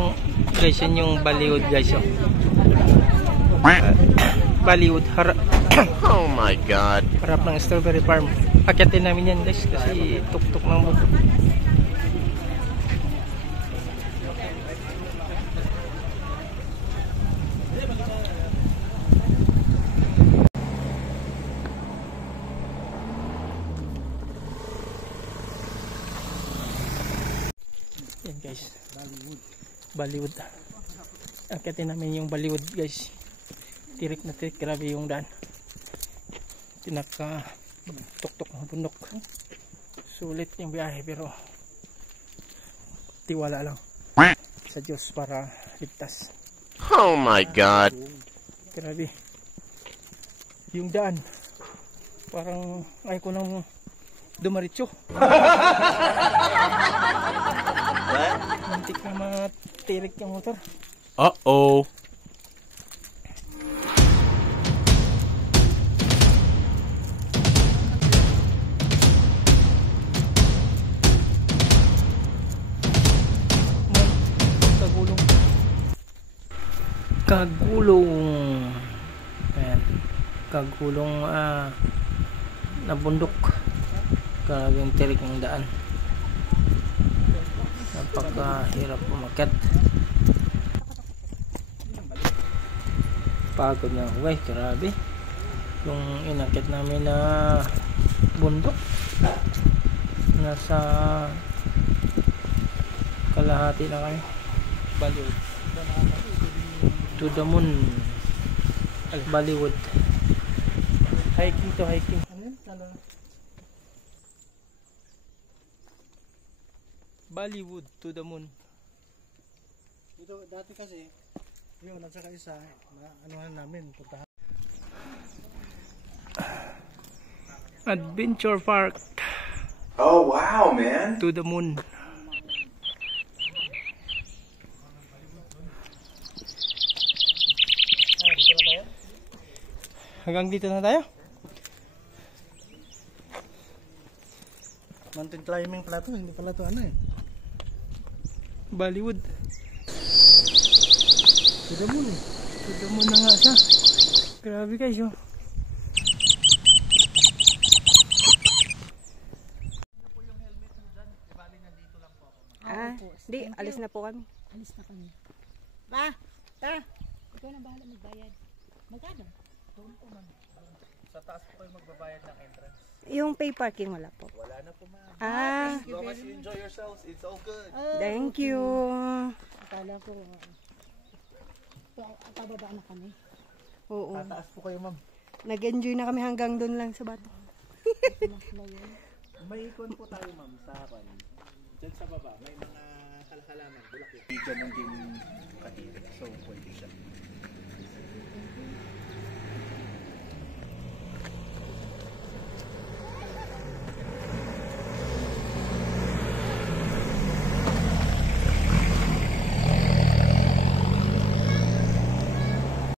yung guys, yun yung Bollywood guys. Oh. Bollywood harap. Oh my god. Harap ng strawberry farm. Akyatin namin yan guys kasi tuktok ng buko. Yan guys, Bollywood. Akyatin namin yung Bollywood guys. Tirik na tirik, grabe yung daan. Tinaka tuktok ng bundok. Sulit yung biyahe pero tiwala lang sa Diyos para ligtas. Oh my god. Grabe yung daan, parang ay ko nang dumaritso. Muntik na matirik yung motor. Uh-oh. Kagulong. Ayan. Kagulong na bundok. Grabe yung tirik ng daan. Napakahirap umakyat. Pagod na ako guys, grabe. Yung inakyat namin na bundok. Nasa kalahati na kami. Bollywood. To the moon. Bollywood. Hiking to hiking. Bollywood to the moon. Ito dati kasi yun at saka isa anuhan namin puntahan. Adventure Park. Oh wow, man. To the moon. Dito na tayo? Hanggang dito na tayo. Mountain climbing pala to, hindi pala to ano eh. Bollywood. To the moon eh. To the moon na nga siya. Grabe guys oh. Di, alis na po kami. Alis na kami. Ma, tara. Ikaw na bahala magbayad. Magkano? Doon po, ma'am. Sa taas po kayo magbabayad ng entrance. Yung pay parking wala po. Wala na po ma'am. Ah, As long as you enjoy yourselves, it's all good. thank you. Akala ko, pababa na kami. Oo. Tataas po kayo ma'am. Nag-enjoy na kami hanggang doon lang sa bato. May ikon po tayo ma'am sa harapan. Diyan sa baba, may mga halaman, bulaklak. Diyan yung game katirik, so pwede siya.